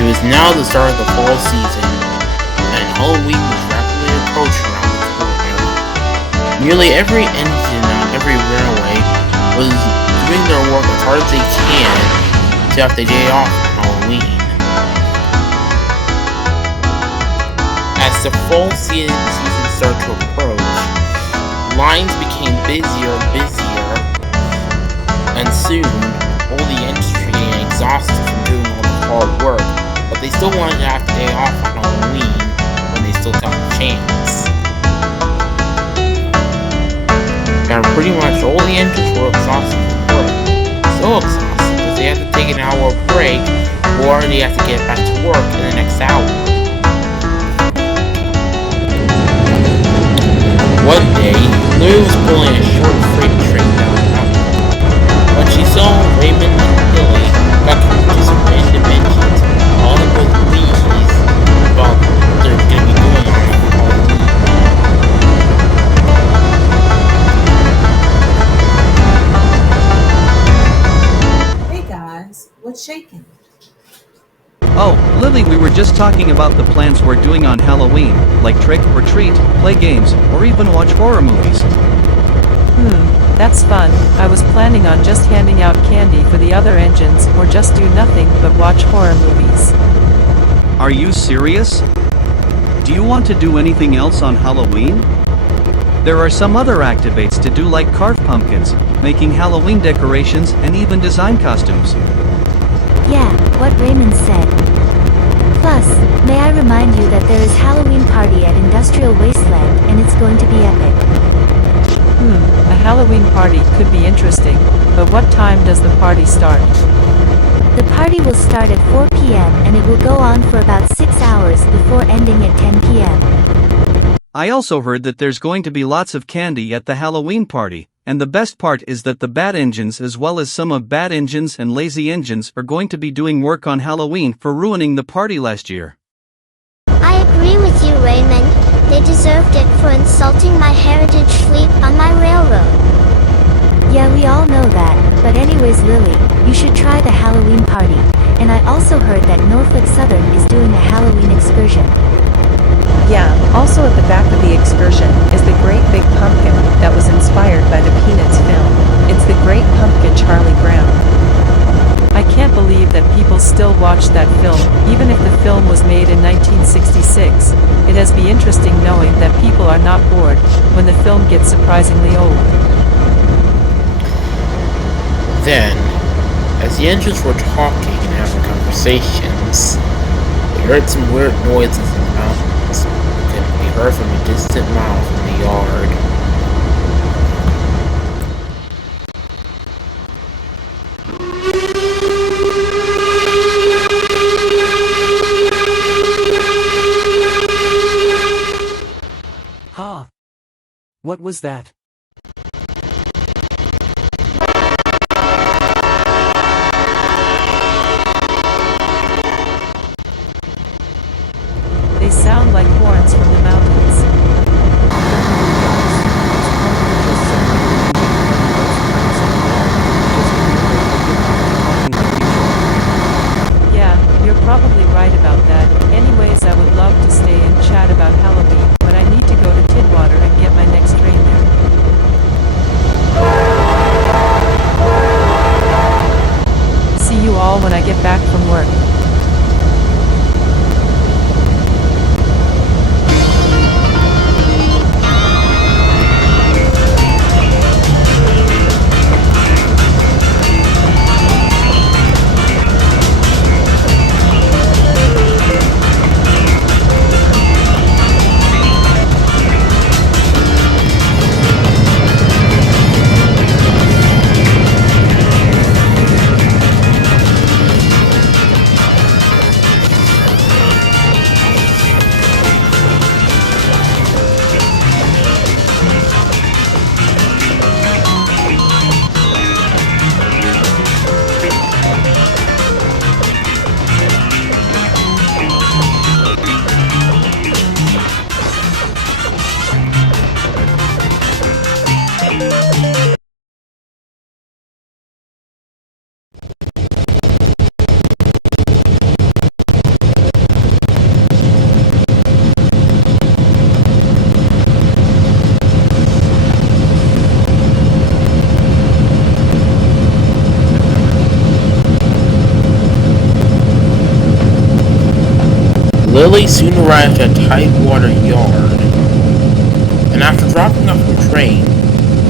It was now the start of the fall season, and Halloween was rapidly approaching around the corner. Nearly every engine on every railway was doing their work as hard as they can to have the day off on Halloween. As the fall season started to approach, lines became busier and busier, and soon all the engines were getting exhausted from doing all the hard work, but they still wanted to have the day off on Halloween when they still got a chance. And pretty much all the engines were exhausted from work. So exhausted that they had to take an hour break, or they had to get back to work in the next hour. One day, Lou was pulling a short freight train down the mountain. When she saw Raymond and Billy ducking into some random engines, all of them with wheeze about what they're going to be doing on Halloween. Hey guys, what's shaking? Oh, Lily, we were just talking about the plans we're doing on Halloween, like trick or treat, play games, or even watch horror movies. That's fun. I was planning on just handing out candy for the other engines, or just do nothing but watch horror movies. Are you serious? Do you want to do anything else on Halloween? There are some other activates to do, like carve pumpkins, making Halloween decorations, and even design costumes. Yeah, what Raymond said. Plus, may I remind you that there is Halloween party at Industrial Wasteland, and it's going to be epic. A Halloween party could be interesting, but what time does the party start? The party will start at 4 p.m. and it will go on for about 6 hours before ending at 10 p.m. I also heard that there's going to be lots of candy at the Halloween party, and the best part is that the bad engines as well as some of bad engines and lazy engines are going to be doing work on Halloween for ruining the party last year. I agree with you, Raymond. They deserved it for insulting my heritage fleet on my railroad. Yeah, we all know that, but anyways Lily, you should try the Halloween party, and I also heard that Norfolk Southern is doing a Halloween excursion. Yeah, also at the back of the excursion is the Great Big Pumpkin that was inspired by the Peanuts film. It's the Great Pumpkin Charlie Brown. I can't believe that people still watch that film, even if the film was made in 1966. It has been interesting knowing that people are not bored when the film gets surprisingly old. Then, as the engines were talking and having conversations, they heard some weird noises in the mountains that could be heard from a distant mile from the yard. What was that? They sound like horns from the mountains. Yeah, you're probably right about that. Anyways, I would love to stay and chat about Halloween, but I need to go to Tidewater and get my next train there. See you all when I get back from work. Lily soon arrived at Tidewater Yard, and after dropping off her train,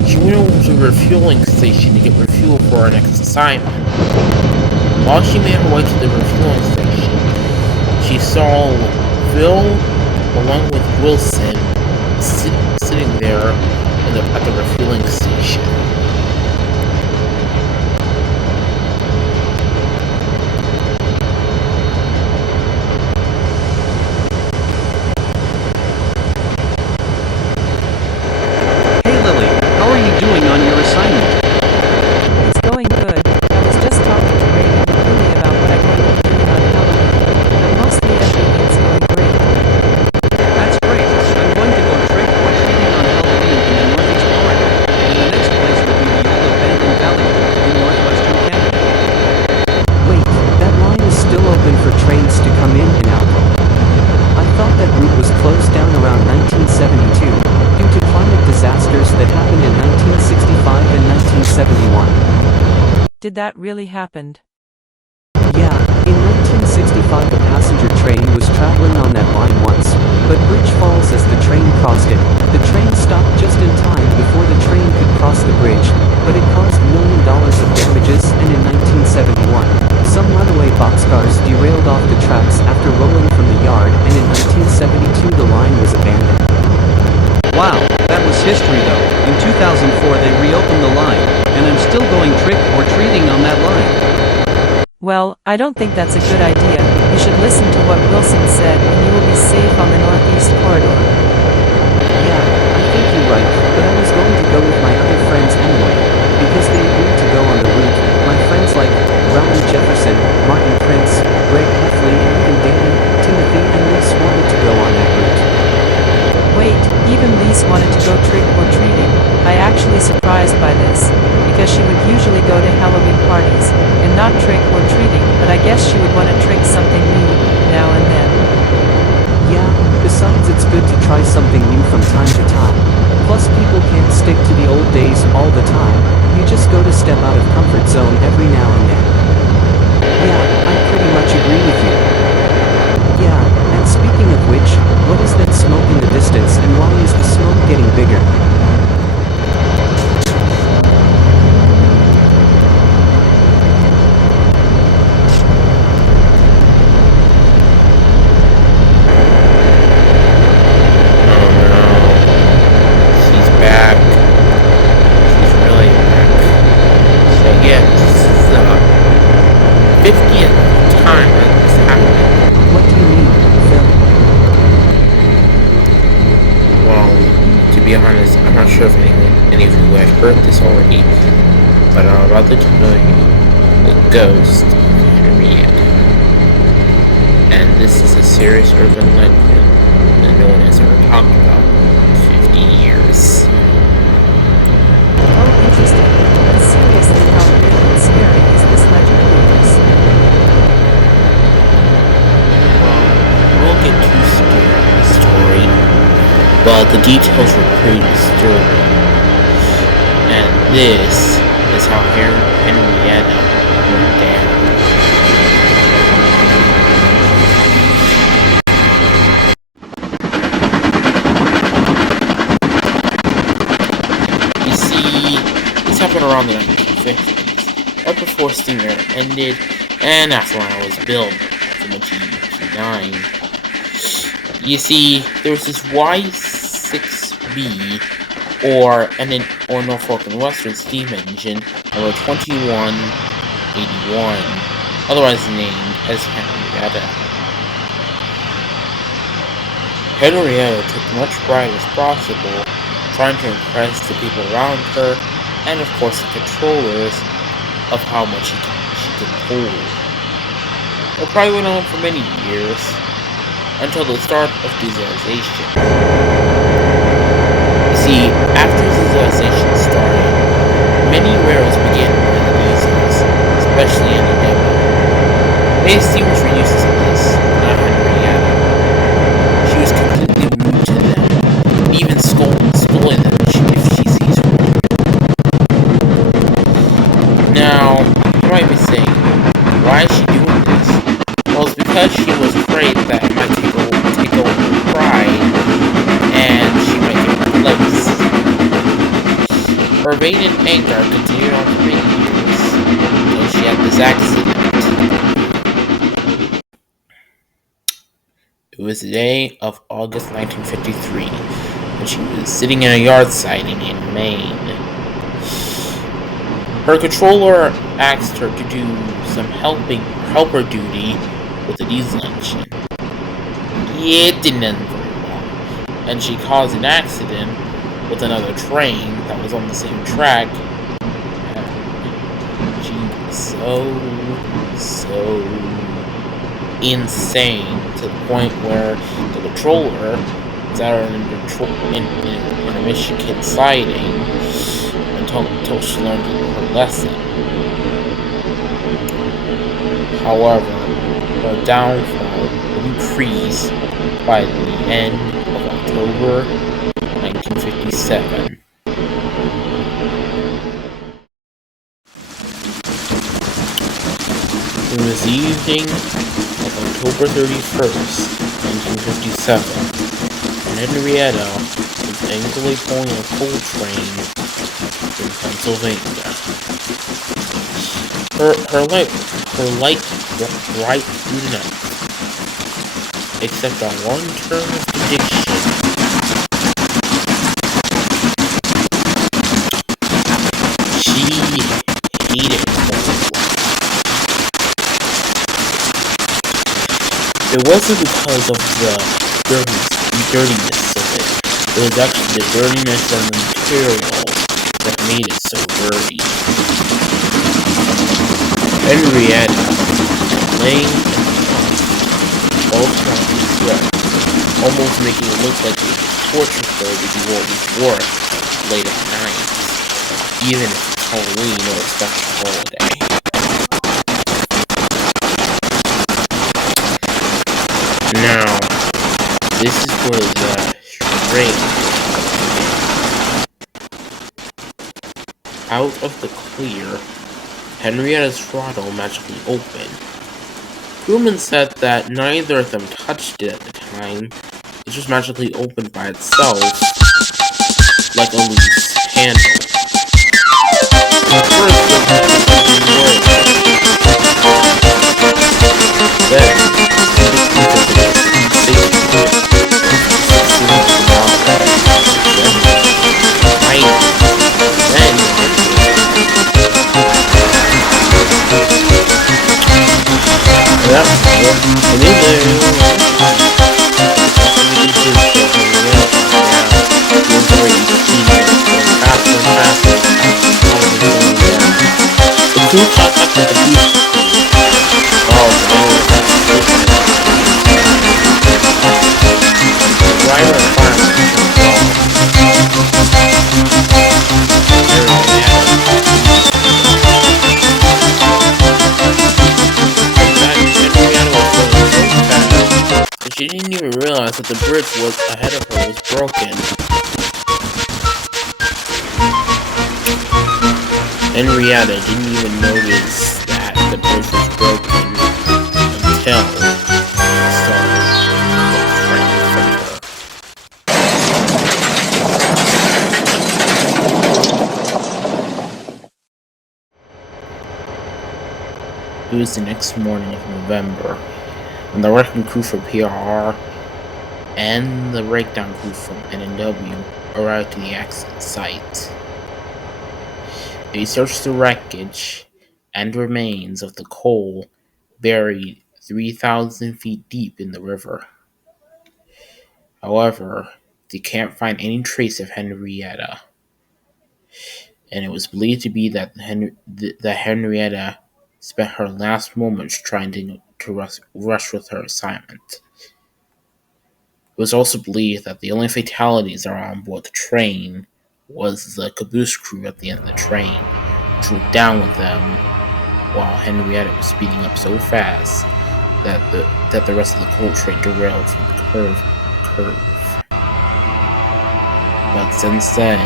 she went over to the refueling station to get refuel for her next assignment. While she made her way to the refueling station, she saw Phil along with Wilson sitting there at the refueling station. Hey Lily, how are you doing on your assignment? It's going good. I was just talking to Raymond and Lily about what I'm going to be doing on Halloween, but mostly everything's going great. That's great. I'm going to go trick or treating on Halloween in the Northeast Corridor, and the next place will be the old abandoned valley in northwestern Canada. Wait, that line is still open for trains to come in and out. I thought that route was closed down around 1972 due to climate disasters that happened in 1965 and 1971. Did that really happen? Yeah, in 1965 a passenger train was traveling on that line once, but bridge falls as the train crossed it. The train stopped just in time before the train could cross the bridge, but it caused $1 million of damages, and in 1971, some runaway boxcars derailed off the tracks after rolling from the yard, and in 1972 the line was abandoned. Wow, that was history though. In 2004 they reopened the line, and I'm still going trick or treating on that line. Well, I don't think that's a good idea. You should listen to what Wilson said, and you will be safe on the Northeast Corridor. Yeah, I think you're right, but I was going to go with my other friends anyway, because they agreed to go on the route. My friends like Rowdy Jefferson, Martin Prince, Greg Heffley, and even Danny, Timothy, and Lise wanted to go on that route. Wait, even Lise wanted to go trick or treating. I actually surprised by this, because she would usually go to Halloween parties, and not trick or treating, but I guess she would want to trick something new, now and then. Yeah, besides it's good to try something new from time to time. Plus people can't stick to the old days all the time. You just go to step out of comfort zone every now and then. Yeah, I pretty much agree with you. Yeah, and speaking of which, what is that smoke in the distance, and why is the smoke getting bigger? Heard this already, but I'm about to tell you the ghost of Henrietta. And this is a serious urban legend that no one has ever talked about in 50 years. Oh, interesting. But seriously, how real and scary is this legend of yours? Well, I won't get too scared in the story, but the details were pretty disturbing. And this is how Henrietta went down. You see, this happened around the 1950s, right before steam era ended, and after I was built in 1989. You see, there was this Y6B or Norfolk and Western steam engine number 2181, otherwise named as Henrietta. Henrietta took much pride as possible, trying to impress the people around her, and of course the controllers, of how much she could hold. It probably went on for many years, until the start of dieselization. See, after dieselization started, many rails began to run the diesels, especially in the depot. Many steamers were used to this, not Henrietta. She was completely rude to them, even scolding them if she sees one. Now, you might be saying, why is she doing this? Well, it's because she was afraid that it might take reign in anger continued on for many years until she had this accident. It was the day of August 1953, when she was sitting in a yard siding in Maine. Her controller asked her to do some helper duty with the diesel engine. It didn't end very well, and she caused an accident with another train that was on the same track. And she was so insane to the point where the controller was out in a Michigan siding until she learned her lesson. However, her downfall increased by the end of October 1957. It was the evening of October 31st, 1957, and Henrietta was angrily pulling a coal train in Pennsylvania. Her light bright through the night, except on one term of condition. She hated coal. It wasn't because of the dirtiness of it. It was actually the dirtiness of the material that made it so dirty. Henrietta, laying in the pump, all trying to sweat, almost making it look like it was torture for her to do all this work late at night, even if it's Halloween or a special holiday. Now, this is where the string out of the clear, Henrietta's throttle magically opened. Crewman said that neither of them touched it at the time. It just magically opened by itself, like a loose handle. At first, didn't work. Then, she didn't even realize that the bridge was ahead of her was broken. Henrietta didn't even notice that the bridge was broken until it started right in front of her. It was the next morning of November, when the wrecking crew from PRR and the breakdown crew from NNW arrived to the accident site. They searched the wreckage and remains of the coal buried 3,000 feet deep in the river. However, they can't find any trace of Henrietta, and it was believed to be that Henrietta spent her last moments trying to rush with her assignment. It was also believed that the only fatalities that were on board the train was the caboose crew at the end of the train, which were down with them while Henrietta was speeding up so fast that the rest of the coal train derailed from the curve. But since that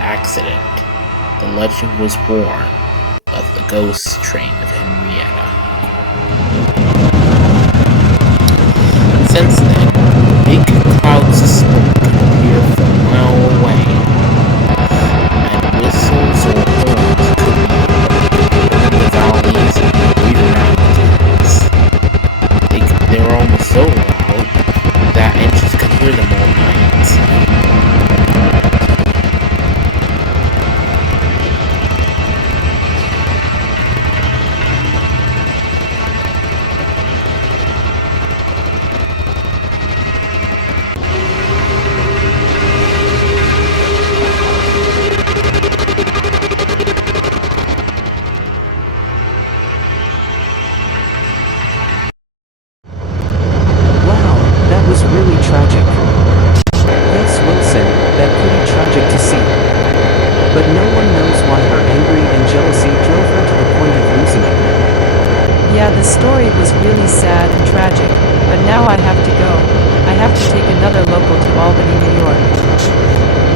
accident, the legend was born of the ghost train of Henrietta. Since then, big clouds of smoke can appear from a mile away Yeah, the story was really sad and tragic, but now I have to go. I have to take another local to Albany, New York.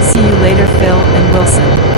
See you later, Phil and Wilson.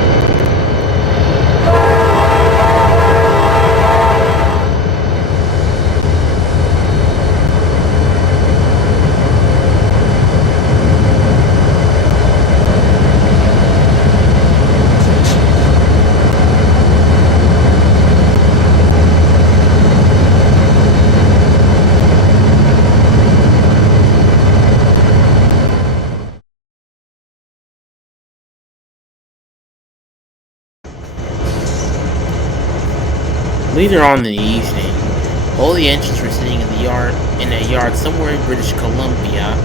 Later on in the evening, all the engines were sitting in a yard somewhere in British Columbia,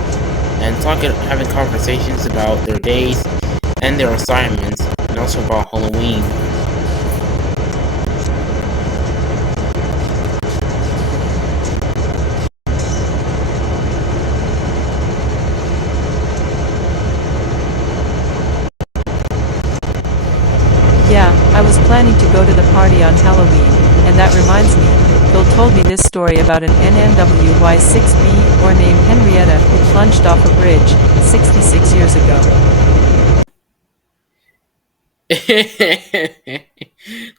and having conversations about their days and their assignments, and also about Halloween. Yeah, I was planning to go to the party on Halloween, and that reminds me, Phil told me this story about an NNWY6B or named Henrietta who plunged off a bridge 66 years ago.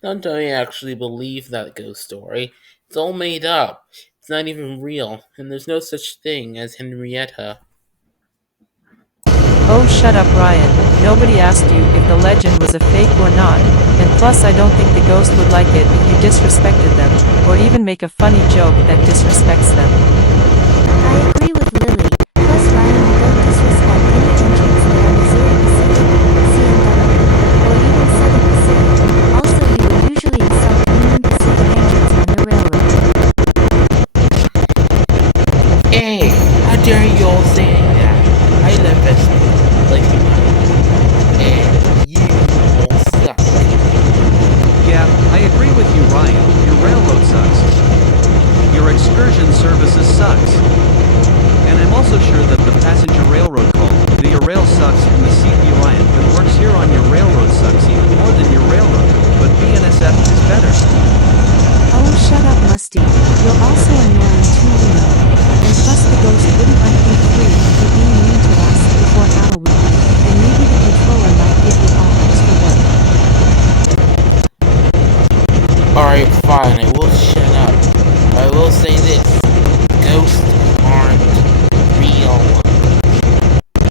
Don't tell me I actually believe that ghost story. It's all made up. It's not even real, and there's no such thing as Henrietta. Oh, shut up, Ryan. Nobody asked you if the legend was a fake or not, and plus I don't think the ghost would like it if you disrespected them, or even make a funny joke that disrespects them. I agree with Lily. Plus, Ryan, you don't disrespect any engines that are Missouri Pacific, CMW, or even Southern Pacific. Also, you would usually insult Union Pacific engines on the railroad. Hey, how dare you all say that? I love this like you and you all suck. Yeah, I agree with you, Ryan. Your railroad sucks. Your excursion services sucks. And I'm also sure that the passenger railroad called the Your Rail Sucks from the CP Ryan that works here on your railroad sucks even more than your railroad, but BNSF is better. Oh, shut up, Musty. You're also annoying too, you know. And plus the ghost wouldn't let you free for being mean to us before Halloween. And maybe the controller might give you all extra work. Alright, fine, I will shut up. I will say this.